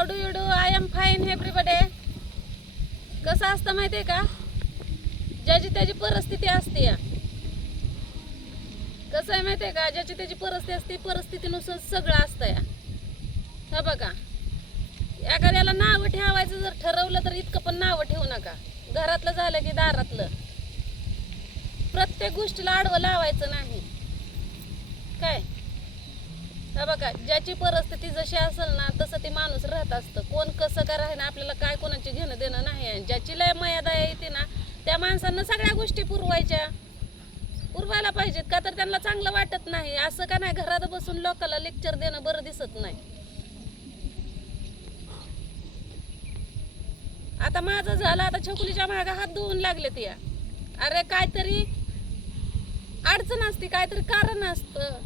How do you do I am fine everybody कसं असतं माहिती आहे का? ज्याची त्याची परिस्थिती असते या कसं आहे माहिती आहे का? ज्याची त्याची परिस्थिती असते परिस्थितीनुसार सगळं असतं या हा बघा. एखाद्याला नावं ठेवायचं जर ठरवलं तर इतकं पण नावं ठेवू नका. घरातलं झालं की दारातलं. प्रत्येक गोष्टीला आडवं लावायचं नाही. काय? हा बघा ज्याची परिस्थिती जशी असेल ना तसं ते माणूस राहत असतं. कोण कसं का राहीना आपल्याला काय कोणाची घेणं देणं नाही आहे. ज्याची लय मर्यादा येते ना त्या माणसांना सगळ्या गोष्टी पुरवायच्या. पुरवायला पाहिजेत का तर त्यांना चांगलं वाटत नाही. असं का नाही घरात बसून लोकांना लेक्चर देणं बरं दिसत नाही. आता माझं झालं आता छकुलीच्या मागा हात धुवून लागले या. अरे काहीतरी अडचण असते काहीतरी कारण असतं.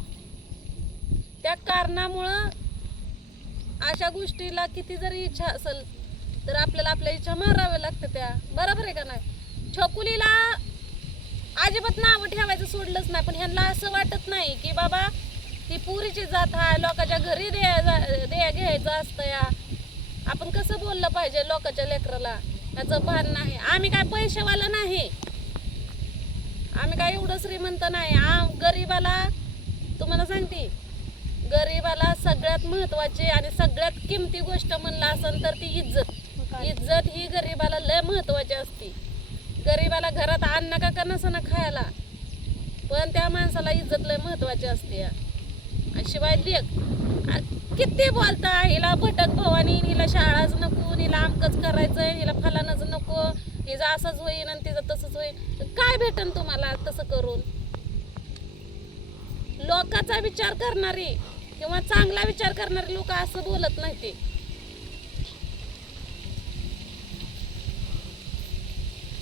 त्या कारणामुळं अशा गोष्टीला किती जरी इच्छा असेल तर आपल्याला आपल्या इच्छा माराव्या लागतं त्या. बरोबर आहे का नाही? छकुलीला अजिबात नावं ठेवायचं सोडलंच नाही पण ह्यांना असं वाटत नाही की बाबा ती पुरीची जात आहे लोकांच्या घरी द्या द्या घ्यायचं असतं या. आपण कसं बोललं पाहिजे लोकांच्या लेकराला? याचं भान नाही. आम्ही काय पैसेवाला नाही. आम्ही काय एवढं श्रीमंत नाही. आम गरीबाला तुम्हाला सांगते गरीबाला सगळ्यात महत्वाची आणि सगळ्यात किमती गोष्ट म्हणला असेल तर ती इज्जत. इज्जत ही गरीबाला लय महत्वाची असते. गरीबाला घरात अन्न का का नसणं खायला. पण त्या माणसाला इज्जत लय महत्वाची असते. आणि शिवाय लेख किती बोलता हिला भटक भवानी हिला शाळाच नको हिला आमकच करायचंय हिला फलानच नको हिचं असंच होईन आणि तिचं तसंच होईन. काय भेटन तुम्हाला तसं करून? लोकांचा विचार करणारी. किंवा चांगला विचार करणारी लोक असं बोलत नाही ते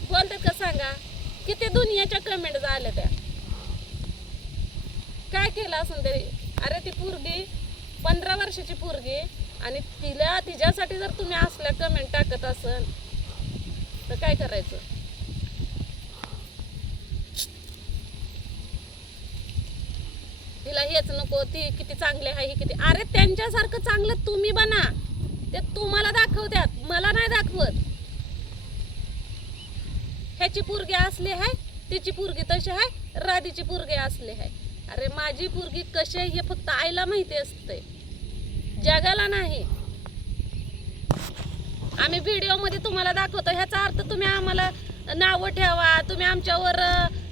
बोलतात का सांगा? किती दुनियाच्या कमेंट झाल्या त्या? काय केलं असं तरी? अरे ती पोरगी पंधरा वर्षाची पोरगी आणि तिला तिच्यासाठी जर तुम्ही असल्या कमेंट टाकत असन तर काय करायचं तिला हेच नको ती किती चांगले आहे हे किती अरे त्यांच्यासारखं चांगलं तुम्ही बना. ते तुम्हाला दाखवत्यात मला नाही दाखवत. ह्याची पोरगी असली आहे तिची पोरगी तशी आहे राधीची पोरगी असली आहे. अरे माझी पोरगी कशी आहे हे फक्त आईला माहिती असते जगाला नाही. आम्ही व्हिडिओमध्ये तुम्हाला दाखवतो ह्याचा अर्थ तुम्ही आम्हाला नावं ठेवा तुम्ही आमच्यावर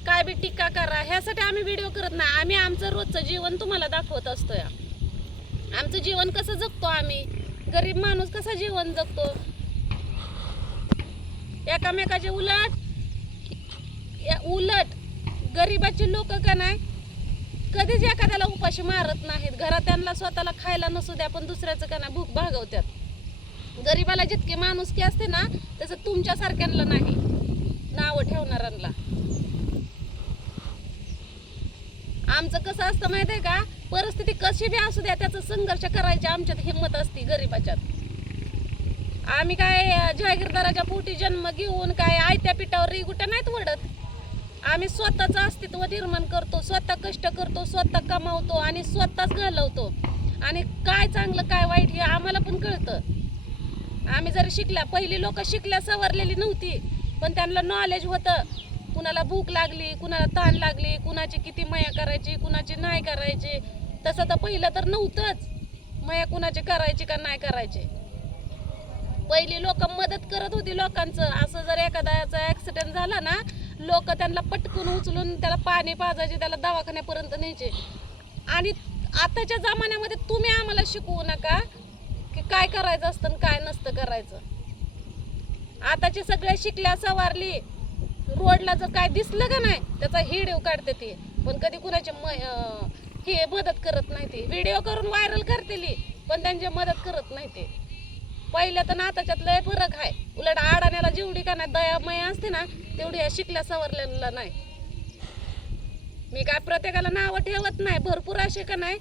काय बी टीका करा ह्यासाठी आम्ही व्हिडिओ करत नाही. आम्ही आमचं रोजचं जीवन तुम्हाला दाखवत असतो या आमचं जीवन कसं जगतो आम्ही? गरीब माणूस कसं जीवन जगतो? एकामेकाचे उलट या उलट गरीबाची लोक का नाही? कधीच एखाद्याला उपाशी मारत नाहीत. घरात त्यांना स्वतःला खायला नसू द्या पण दुसऱ्याचं का नाही? भूक भागवत्यात. गरीबाला जितकी माणुसकी असते ना तसं तुमच्यासारख्यांना नाही. नावं ठेवणाऱ्यांना. आमचं कसं असतं माहिती आहे का? परिस्थिती कशी बी असू द्या त्याचा संघर्ष करायची आमच्यात हिंमत असते गरीबाच्यात. आम्ही काय जहागीरदाराच्या पोटी जन्म घेऊन काय आयत्या पिठावर रिगुट्या नाहीत वडत? आम्ही स्वतःचं अस्तित्व निर्माण करतो स्वतः कष्ट करतो स्वतः कमावतो आणि स्वतःच घालवतो. आणि काय चांगलं काय वाईट हे आम्हाला पण कळतं. आम्ही जरी शिकल्या पहिली लोक शिकल्या सवरलेली नव्हती पण त्यांना नॉलेज होतं. कुणाला भूक लागली कुणाला ताण लागली कुणाची किती मया करायची कुणाची नाही करायची. तसं तर पहिलं तर नव्हतंच. मया कुणाची करायची का नाही करायची. पहिली लोक मदत करत होती लोकांचं. असं जर एखाद्याचा ऍक्सिडेंट झाला ना लोक त्यांना पटकून उचलून त्याला पाणी पाजायचे त्याला दवाखान्यापर्यंत न्यायचे. आणि आताच्या जमान्यामध्ये तुम्ही आम्हाला शिकवू नका की काय करायचं असतं आणि काय नसतं करायचं. आताचे सगळे शिकल्या सवारली. रोडला जर काय दिसलं का नाही त्याचा हिडिओ काढते ती. पण कधी कुणाची म हे मदत करत नाही ती. व्हिडिओ करून व्हायरल करते पण त्यांची मदत करत नाही ते. पहिल्या तर नाताच्यात लय फरक आहे. उलट आडाण्याला जेवढी का नाही दयामय असते ना तेवढी या शिकल्या सवरलेला नाही. मी काय प्रत्येकाला नावं ठेवत नाही. भरपूर असे का नाही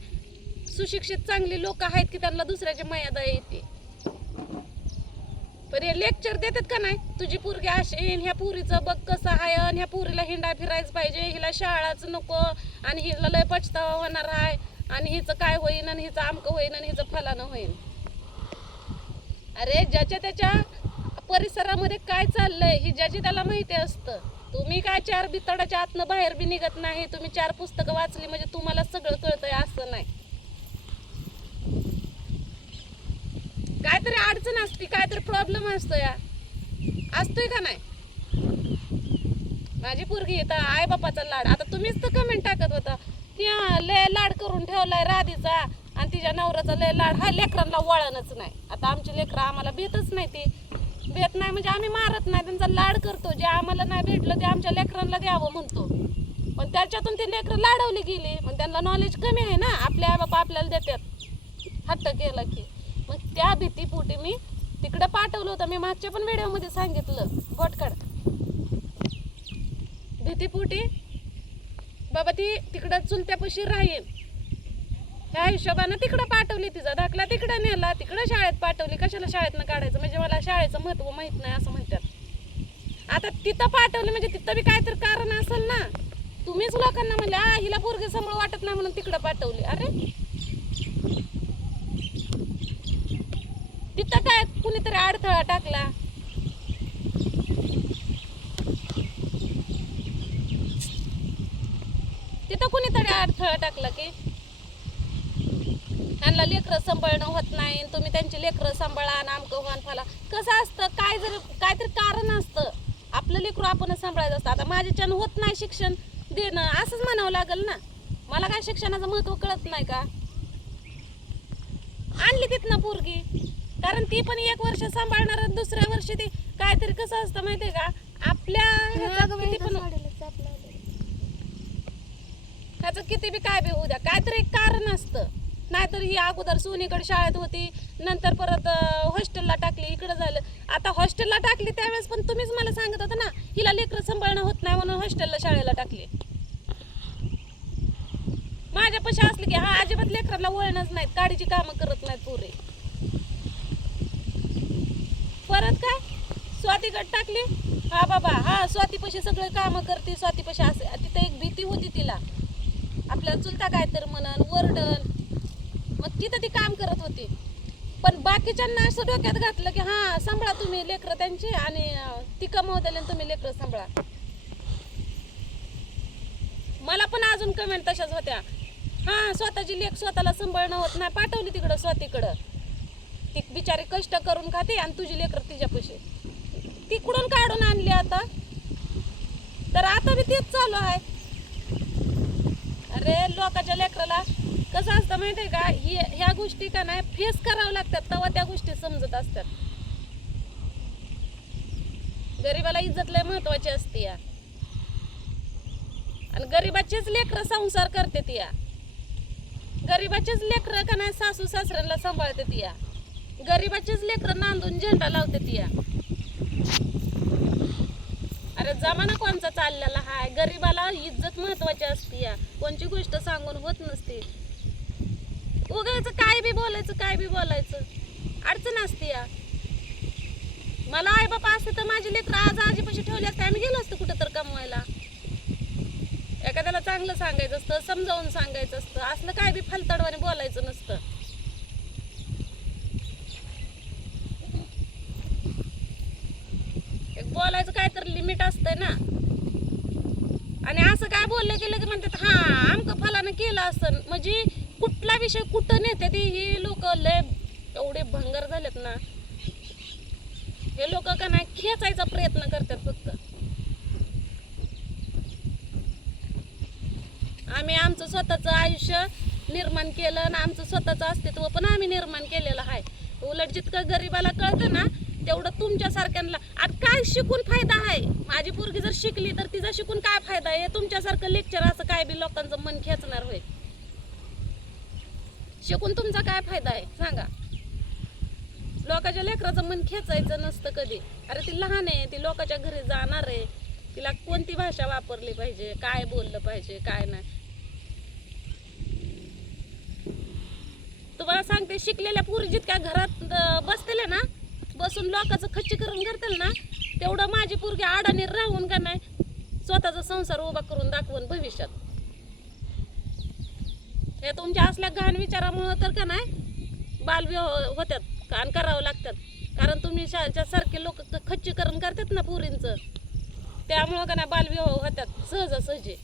सुशिक्षित चांगली लोक आहेत की त्यांना दुसऱ्याची मर्यादा येते. पण हे लेक्चर देतात का नाही? तुझी पोरगी अशी ह्या पुरीचं बघ कसं आहे आणि ह्या पुरीला हिंडा फिरायचं पाहिजे हिला शाळाच नको आणि हिला लय पछतावा होणार आहे आणि हिचं काय होईन आणि हिचं आमकं होईन आणि हिचं फलानं होईन. अरे ज्याच्या त्याच्या परिसरामध्ये काय चाललंय ही ज्याची त्याला माहिती असतं. तुम्ही काय चार बितडाच्या आतनं बाहेर बी निघत नाही तुम्ही चार पुस्तकं वाचली म्हणजे तुम्हाला सगळं कळतंय असं नाही काहीतरी ती काहीतरी प्रॉब्लेम असतो या. असतोय का नाही? माझी पोरगी येतं आई बापाचा लाड. आता तुम्हीच तर कमेंट टाकत होता. की लय लाड करून ठेवलाय राधीचा आणि तिच्या नवऱ्याचा लय लाड. हा लेकरांना वळणच नाही. आता आमची लेकरं आम्हाला भेटच नाही ती. भेट नाही म्हणजे आम्ही मारत नाही. त्यांचा लाड करतो. जे आम्हाला नाही भेटलं ते आमच्या लेकरांना द्यावं म्हणतो. पण त्याच्यातून ती लेकरं लाडवली गेली. पण त्यांना नॉलेज कमी आहे ना. आपले आई बापा आपल्याला देतात. हट्ट केलं की. मग त्या भीतीपोटी मी तिकडं पाठवलं होतं मी मागच्या पण व्हिडिओमध्ये सांगितलं. गोटकड भीतीपोटी बाबा ती तिकडं चुलत्यापाशी राहील. त्या हिशोबानं तिकडं पाठवली तिचा धाकला तिकडं नेला तिकडं शाळेत पाठवली. कशाला शाळेतनं काढायचं? म्हणजे मला शाळेचं महत्त्व माहीत नाही असं म्हणतात. आता तिथं पाठवली म्हणजे तिथं बी काहीतरी कारण असेल ना. तुम्हीच लोकांना म्हणले आ हिला पोरगी समोर वाटत नाही म्हणून तिकडं पाठवली. अरे आता काय कुणीतरी अडथळा टाकला? तिथं कुणीतरी अडथळा टाकला की? त्यांना लेकरं सांभाळणं होत नाही तुम्ही त्यांची लेकरं सांभाळा नामकं व्हान फाला. कसं असतं? काय जर काहीतरी कारण असतं. आपलं लेकरं आपणच सांभाळायचं असतं. आता माझ्याच्यानं होत नाही शिक्षण देणं. असंच म्हणावं लागेल ना. मला काय शिक्षणाचं महत्त्व कळत नाही का? आणली तिथनं पोरगी. कारण ती पण एक वर्ष सांभाळणार आणि दुसऱ्या वर्षी ती काहीतरी कसं असतं माहितीये का? आपल्या ह्याच्यात किती पण ह्याचं किती बी काय बी होऊ द्या काहीतरी कारण असतं. नाहीतर ही अगोदर सोनीकडे शाळेत होती नंतर परत हॉस्टेलला टाकली इकडं झालं. आता हॉस्टेलला टाकली त्यावेळेस पण तुम्हीच मला सांगत होता ना हिला लेकरं सांभाळणं होत नाही म्हणून हॉस्टेलला शाळेला टाकली. माझ्यापाशी असली की हा अजिबात लेकराला वळणच नाहीत गाडीची कामं करत नाहीत पुरे. परत काय? स्वातीकडे टाकली? हा बाबा हा स्वातीपाशी सगळे कामं करते स्वातीपाशी असे तिथं एक भीती होती तिला. आपल्याला चुलता काय तर म्हणन वरडन. मग तिथं ती काम करत होती. पण बाकीच्यांना असं डोक्यात घातलं की हा सांभाळा तुम्ही लेकरं त्यांची आणि ती कमावताल आणि तुम्ही लेकरं सांभाळा. मला पण अजून कमेंट तशाच होत्या. हा स्वतःची लेख स्वतःला सांभाळणं होत नाही. पाठवली तिकडं स्वातीकडं. ती बिचारी कष्ट करून खाते आणि तुझी लेकर तिच्यापाशी ती कुठून काढून आणली आता? तर आता बी तेच चालू आहे. अरे लोकांच्या लेकराला कसं असतं माहिती आहे का? ही ह्या गोष्टी का नाही फेस करावं लागतात तेव्हा त्या गोष्टी समजत असतात. गरीबाला इज्जत लय महत्वाची असते या. आणि गरीबाचेच लेकरं संसार करते या. गरीबाचेच लेकरं का नाही सासू सासऱ्यांना सांभाळते या. गरीबाचेच लेकरं नांदून झेंडा लावते या अरे जमाना कोणचा चाललेला हाय? गरीबाला इज्जत महत्वाची असते या कोणची गोष्ट सांगून होत नसते. उगायचं काय बी बोलायचं काय बी बोलायचं. अडचण असते या मला आई बापा असते तर माझी लेकरं आज आजीपाशी ठेवली असते आम्ही गेलो असतो कुठं तर कमवायला. एखाद्याला चांगलं सांगायचं असतं समजावून सांगायचं असतं. असलं काय बी फलतडवाने बोलायचं नसतं एक बोलायचं काय तर लिमिट असतं ना. आणि असं काय बोललं गेलं की म्हणतात हा आमकं फलानं केलं असं. म्हणजे कुठला विषय कुठं नेते ते ही लोक लय एवढे भंगर झालेत ना. हे लोक का नाही खेचायचा प्रयत्न करतात फक्त. आम्ही आमचं स्वतःचं आयुष्य निर्माण केलं आणि आमचं स्वतःचं अस्तित्व पण आम्ही निर्माण केलेलं आहे. उलट जितकं गरिबाला कळतं ना तेवढं तुमच्यासारख्यांना. आता काय शिकून फायदा आहे? माझी पोरगी जर शिकली तर तिचा शिकून काय फायदा आहे? तुमच्यासारखं लेक्चर असं काय बी लोकांचं मन खेचणार होय? शिकून तुमचा काय फायदा आहे? सांगा. लोकांच्या लेकराचं मन खेचायचं नसतं कधी. अरे ती लहान आहे ती लोकांच्या घरी जाणार आहे. तिला कोणती भाषा वापरली पाहिजे? काय बोललं पाहिजे? काय नाही. तुम्हाला सांगते शिकलेल्या पुरी जितक्या घरात बसतील बसतेले ना बसून लोकांचं खच्चीकरण करतील ना तेवढं माझी पोरगी आडाने राहून का नाही? स्वतःचा संसार उभा करून दाखवून भविष्यात. हे तुमच्या असल्या घाण विचारामुळं तर का नाही? बालविवाह होत्यात कान करावं लागतात. कारण तुम्ही शाळेच्या सारखे लोक खच्चीकरण करतात ना पुरींचं त्यामुळं का नाही बालविवाह होतात सहजासहजी.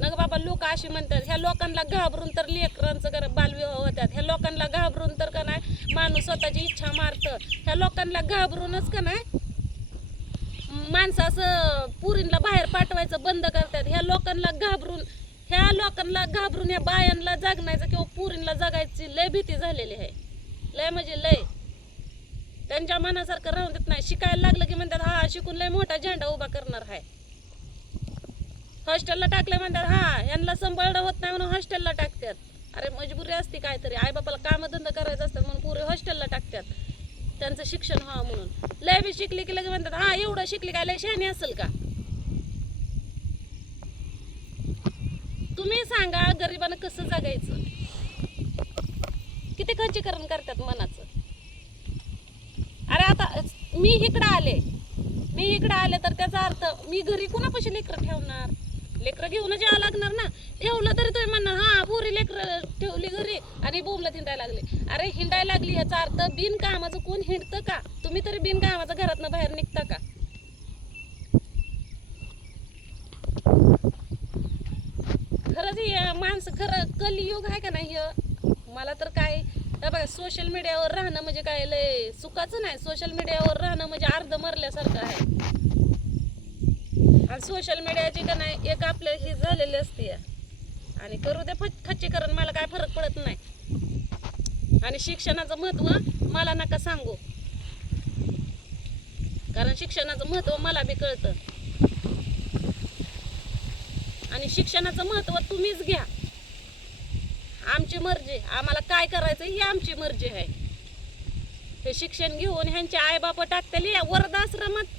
नग बाबा लोक अशी म्हणतात ह्या लोकांना घाबरून तर लेकरांचं का बालविवाह होतात. ह्या लोकांना घाबरून तर का नाही माणूस स्वतःची इच्छा मारतं. ह्या लोकांना घाबरूनच का नाही माणसं असं पुरींला बाहेर पाठवायचं बंद करतात. ह्या लोकांना घाबरून ह्या लोकांना घाबरून ह्या बायांना जगण्याचं किंवा पुरींला जगायची लय भीती झालेली आहे. लय म्हणजे लय. त्यांच्या मनासारखं राहून देत नाही. शिकायला लागलं की म्हणतात हा शिकून लय मोठा झेंडा उभा करणार आहे. हॉस्टेलला टाकलं म्हणतात हा यांना सांभाळणं होत नाही म्हणून हॉस्टेलला टाकतात. अरे मजबुरी असते काहीतरी. आईबापाला कामधंदा करायचं असतात म्हणून पुरे हॉस्टेलला टाकतात. त्यांचं शिक्षण व्हावं म्हणून. लय बी शिकली की लगे म्हणतात हा एवढं शिकली काय लय शहाणी असेल का? तुम्ही सांगा गरिबानं कसं जगायचं? किती खर्चीकरण करतात मनाचं? अरे आता मी इकडं आले. मी इकडं आले तर त्याचा अर्थ मी घरी कुणापाशी लेकरं ठेवणार? लेकरं घेऊनच यावं लागणार ना. ठेवलं तरी तुम्ही म्हणणार हा पुरी लेकरं ठेवली घरी आणि बोमला हिंडायला लागले. अरे हिंडायला लागली ह्याचा अर्थ बिनकामाचं कोण हिंडतं का? तुम्ही तरी बिनकामाचं घरातनं बाहेर निघता का? खरंच हे माणसं खरं कलियुग आहे का नाही हे? मला तर काय बघा सोशल मीडियावर राहणं म्हणजे काय लय सुखाचं नाही. सोशल मीडियावर राहणं म्हणजे अर्ध मरल्यासारखं आहे. आणि सोशल मीडियाची का नाही एक आपलं ही झालेली असते आणि करू दे खच्चीकरण मला काय फरक पडत नाही. आणि शिक्षणाचं महत्त्व मला नका सांगू. कारण शिक्षणाचं महत्त्व मला बी कळतं. आणि शिक्षणाचं महत्त्व तुम्हीच घ्या. आमची मर्जी आम्हाला काय करायचं ही आमची मर्जी आहे. हे शिक्षण घेऊन ह्यांचे आईबाप टाकतील या वर्धाश्रमात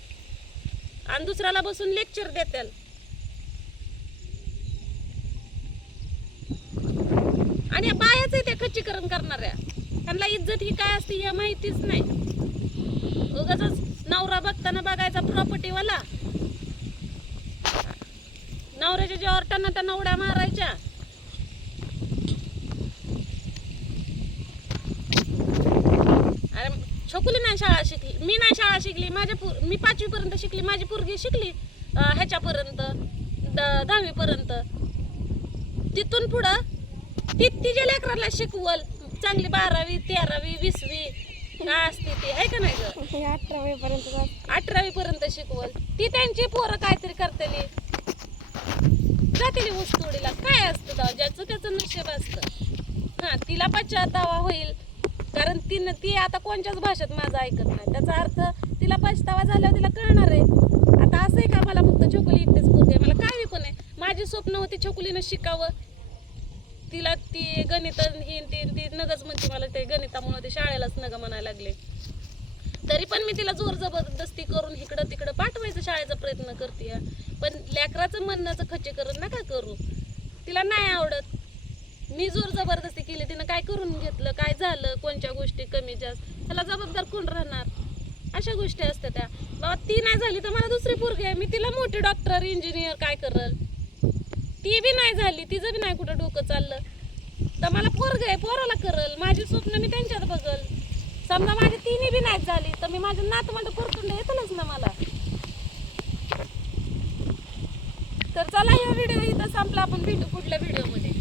आणि दुसऱ्याला बसून लेक्चर देतील. आणि या बायाच ते खच्चीकरण करणाऱ्या. त्यांना इज्जत ही काय असते हे माहितीच नाही. उगाच नवरा बघताना बघायचा प्रॉपर्टीवाला नवऱ्याच्या जेव्हा टना नवड्या उड्या मारायच्या अरे छोकुली नाही शाळा शिकली? मी नाही शाळा शिकली माझ्या पो- मी पाचवी पर्यंत शिकली माझी पोरगी शिकली ह्याच्यापर्यंत दहावीपर्यंत. तिथून पुढं ती तिच्या लेकराला शिकवल चांगली बारावी तेरावी वीसवी काय असते ते आहे का नाही ग? अठरावी पर्यंत अठरावी पर्यंत शिकवल. ती त्यांची पोरं काहीतरी करतेली. जातेली ऊस तोडीला काय असतं तेव्हा? ज्याचं त्याचं नशीब असतं. हा तिला पश्चातावा होईल. कारण तिनं ती आता कोणत्याच भाषेत माझं ऐकत नाही. त्याचा अर्थ तिला पछतावा झाल्यावर तिला कळणार आहे. आता असं आहे का मला फक्त छोकुली एकटीच पुरते मला काय विकून आहे माझी स्वप्न होती छोकुलीनं शिकावं. तिला ती गणित ही ती ती नगच म्हणते मला ते गणितामुळे ते शाळेलाच नग म्हणायला लागले. तरी पण मी तिला जोर जबरदस्ती करून इकडं तिकडं पाठवायचं शाळेचा प्रयत्न करते. पण लेकराचं म्हणण्याचं खच्चीकरण नका करू. तिला नाही आवडत. मी जोर जबरदस्ती केली तिनं काय करून घेतलं काय झालं कोणत्या गोष्टी कमी जास्त त्याला जबाबदार कोण राहणार? अशा गोष्टी असतात त्या. बाबा ती नाही झाली तर मला दुसरी पोरगी आहे. मी तिला मोठी डॉक्टर इंजिनियर काय करल? ती बी नाही झाली तिचं बी नाही कुठं डोकं चाललं. तर मला पोरग आहे पोराला करल. माझी स्वप्न मी त्यांच्यात बघल. समजा माझी तिन्ही बी नाही झाली तर मी माझ्या नातवंड कुरतुंड येतलच ना मला. तर चला हा व्हिडिओ इथं संपला. आपण भेटू पुढल्या व्हिडिओमध्ये.